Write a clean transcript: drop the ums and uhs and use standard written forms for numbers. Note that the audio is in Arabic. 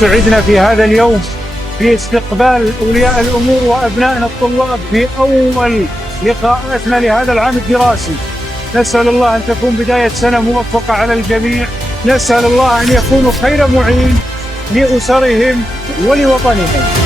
سعدنا في هذا اليوم في استقبال أولياء الأمور وأبنائنا الطلاب في أول لقاءاتنا لهذا العام الدراسي. نسأل الله أن تكون بداية سنة موفقة على الجميع، نسأل الله أن يكونوا خير معين لأسرهم ولوطنهم.